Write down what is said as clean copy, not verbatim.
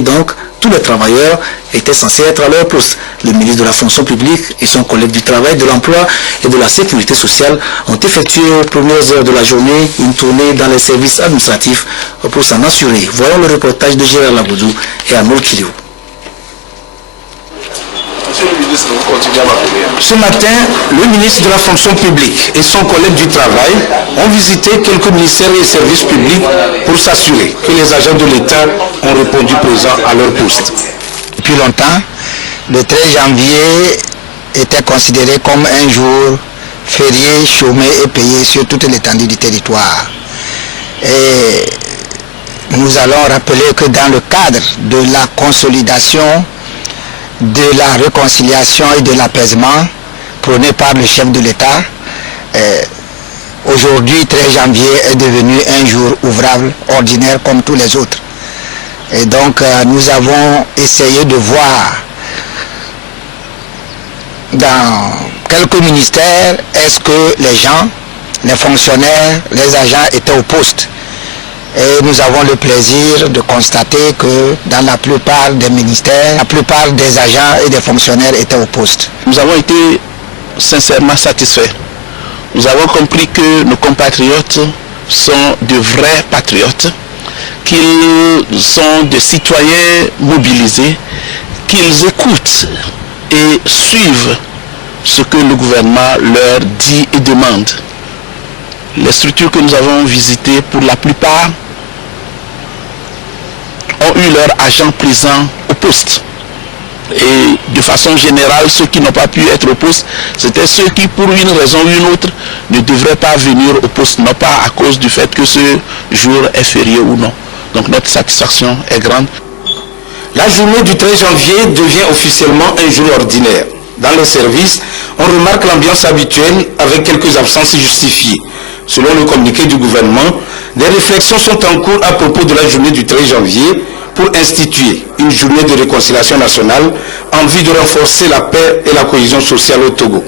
et donc tous les travailleurs étaient censés être à leur poste. Le ministre de la fonction publique et son collègue du travail, de l'emploi et de la sécurité sociale ont effectué aux premières heures de la journée une tournée dans les services administratifs pour s'en assurer. Voyons le reportage de Gérard Laboudou et Arnaud Kiliou. Ce matin, le ministre de la fonction publique et son collègue du travail ont visité quelques ministères et services publics pour s'assurer que les agents de l'État ont répondu présents à leur poste. Depuis longtemps, le 13 janvier était considéré comme un jour férié, chômé et payé sur toute l'étendue du territoire. Et nous allons rappeler que dans le cadre de la consolidation de la réconciliation et de l'apaisement prôné par le chef de l'État, aujourd'hui 13 janvier est devenu un jour ouvrable, ordinaire comme tous les autres. Et donc nous avons essayé de voir dans quelques ministères est-ce que les gens, les fonctionnaires, les agents étaient au poste. Et nous avons le plaisir de constater que dans la plupart des ministères, la plupart des agents et des fonctionnaires étaient au poste. Nous avons été sincèrement satisfaits. Nous avons compris que nos compatriotes sont de vrais patriotes, qu'ils sont des citoyens mobilisés, qu'ils écoutent et suivent ce que le gouvernement leur dit et demande. Les structures que nous avons visitées, pour la plupart, ont eu leurs agents présents au poste. Et de façon générale, ceux qui n'ont pas pu être au poste, c'était ceux qui, pour une raison ou une autre, ne devraient pas venir au poste, non pas à cause du fait que ce jour est férié ou non. Donc notre satisfaction est grande. La journée du 13 janvier devient officiellement un jour ordinaire. Dans les services, on remarque l'ambiance habituelle avec quelques absences justifiées. Selon le communiqué du gouvernement, des réflexions sont en cours à propos de la journée du 13 janvier pour instituer une journée de réconciliation nationale en vue de renforcer la paix et la cohésion sociale au Togo.